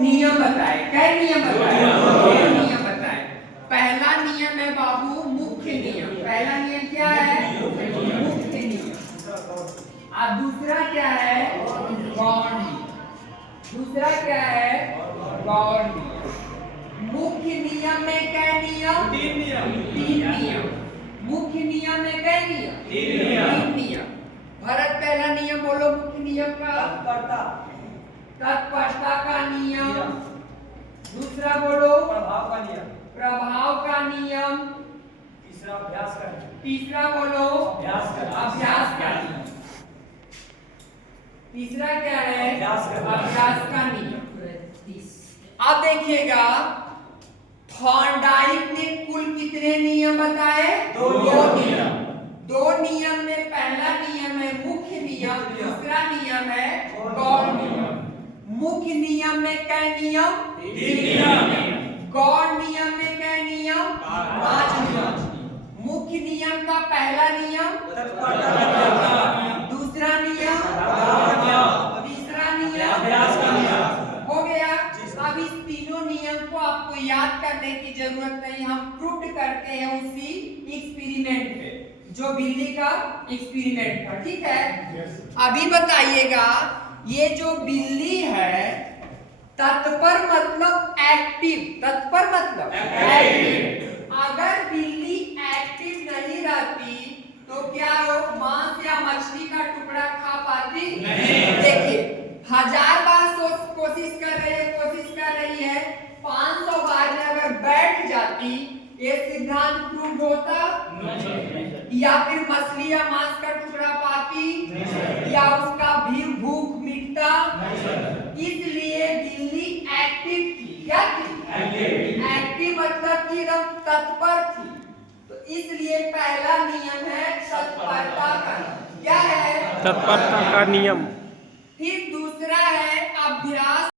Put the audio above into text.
नियम बताए। क्या नियम बताए? दो नियम बताए। पहला नियम है बाबू मुख्य नियम। पहला नियम क्या है? मुख्य नियम। अब दूसरा क्या है? गौण नियम। दूसरा क्या है? गौण नियम। मुख्य नियम में क्या नियम? तीन नियम। मुख्य नियम में क्या नियम? तीन नियम। भरत पहला नियम बोलो मुख्य नियम का। तत्परता का नियम। दूसरा बोलो प्रभाव का नियम। तीसरा बोलो अभ्यास का नियम। तीसरा क्या है? अभ्यास का नियम। अब देखिएगा थॉर्नडाइक ने कुल कितने नियम बताए? दो नियम। दो नियम में पहला नियम है मुख्य नियम, दूसरा नियम है गौण नियम। मुख्य नियम में क्या नियम? तीन नियम। गौण नियम में क्या नियम? पांच नियम। मुख्य नियम का पहला नियम दूसरा नियम तीसरा नियम हो गया। अब इस तीनों नियम को आपको याद करने की जरूरत नहीं, हम प्रूव करते हैं उसी एक्सपेरिमेंट पे, जो बिल्ली का एक्सपेरिमेंट था। ठीक है, अभी बताइएगा ये जो बिल्ली है तत्पर मतलब एक्टिव। तत्पर मतलब एक्टिव। अगर बिल्ली एक्टिव नहीं रहती तो क्या वो मांस या मछली का टुकड़ा खा पाती? नहीं। देखिए 1000 बार कोशिश कर रही है 500 बार में अगर बैठ जाती ये सिद्धांत प्रूव होता? नहीं। या फिर मछली या मांस का टुकड़ा पाती? नहीं। या उसका भी भूख मिटता? नहीं। इसलिए बिल्ली एक्टिव थी। क्या थी? एक्टिव मतलब कि एकदम तत्पर थी। तो इसलिए पहला नियम है तत्परता का। क्या है? तत्परता का नियम। फिर दूसरा है अभ्यास